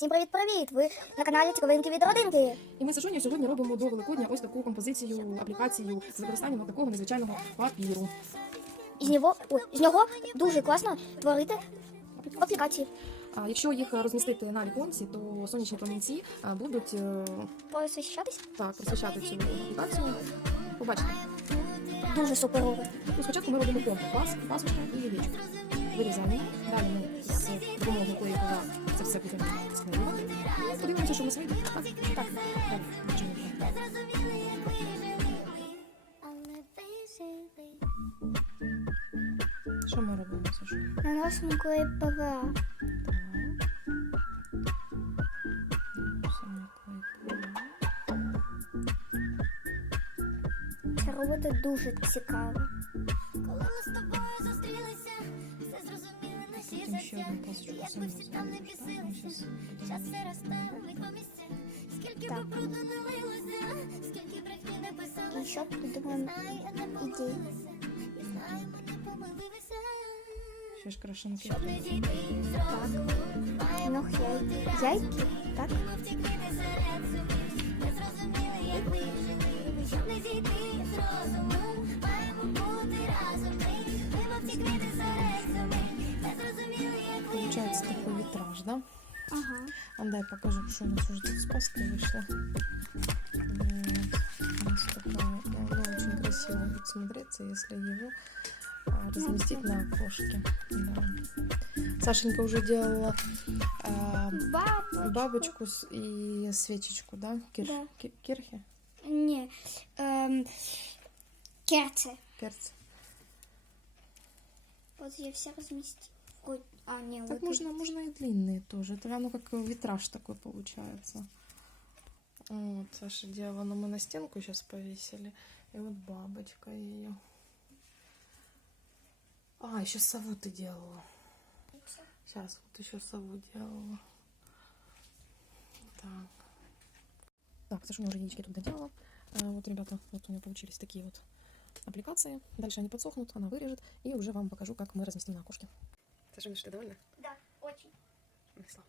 Всім привіт-привіт! Ви на каналі Цікавинки від родинки. І ми з Сашунею сьогодні робимо до Великодня ось таку композицію, аплікацію з використанням такого незвичайного папіру. З нього, ой, з нього дуже класно творити аплікації. А якщо їх розмістити на віконці, то сонячні промінці а, будуть е, Посвящатись так розсвічати цю аплікацію. Побачите. Дуже суперово. Ну, спочатку ми робимо помпу, пас, пасочка і яєчко. Вирізаємо. Далі ми з допомогою клейкова це все будемо склеювати. І подивимося, що нас вийде. Так, так. Далі. Що ми робимо, Саша? Наносимо клей ПВА. Це робити дуже цікаво. Коли ми з тобою зустрілися, все зрозуміли наші Потім ще життя. одну пасочку Як саму би всі там не бісилися, час все розставить по місцях. Скільки Так. би бруду не лилося, скільки брехні не І писалося. що придумаємо не ідеї. і знаю, ми не помилилися. Ще ж крашенки. Щоб не дійти зразу, маємо Ну, яй- яйки, так? втікти не серед да? Ага. А дай покажу, что у нас уже тут с паской вышло. Вот. У нас такое, оно очень красиво будет смотреться, если его а, разместить на окошке. Да. Сашенька уже делала Бабу. бабочку с- и свечечку, да? Кир... Да. ки- Кирхи? Ні. Ем, керце. Керц. От я все розмістила. А, ні, Так от можно, можно и длинные тоже. Это оно как витраж такой получается. Вот, Саша делала, но мы на стенку сейчас повесили. И вот бабочка ее. А, еще сову ты делала. Сейчас, вот еще сову делала. Так. Так, Саша уже яички тут доделала. А, вот, ребята, вот у меня получились такие вот аппликации. Дальше они подсохнут, она вырежет. И уже вам покажу, как мы разместим на окошке. Саша, ты довольна? Да, очень. Весла.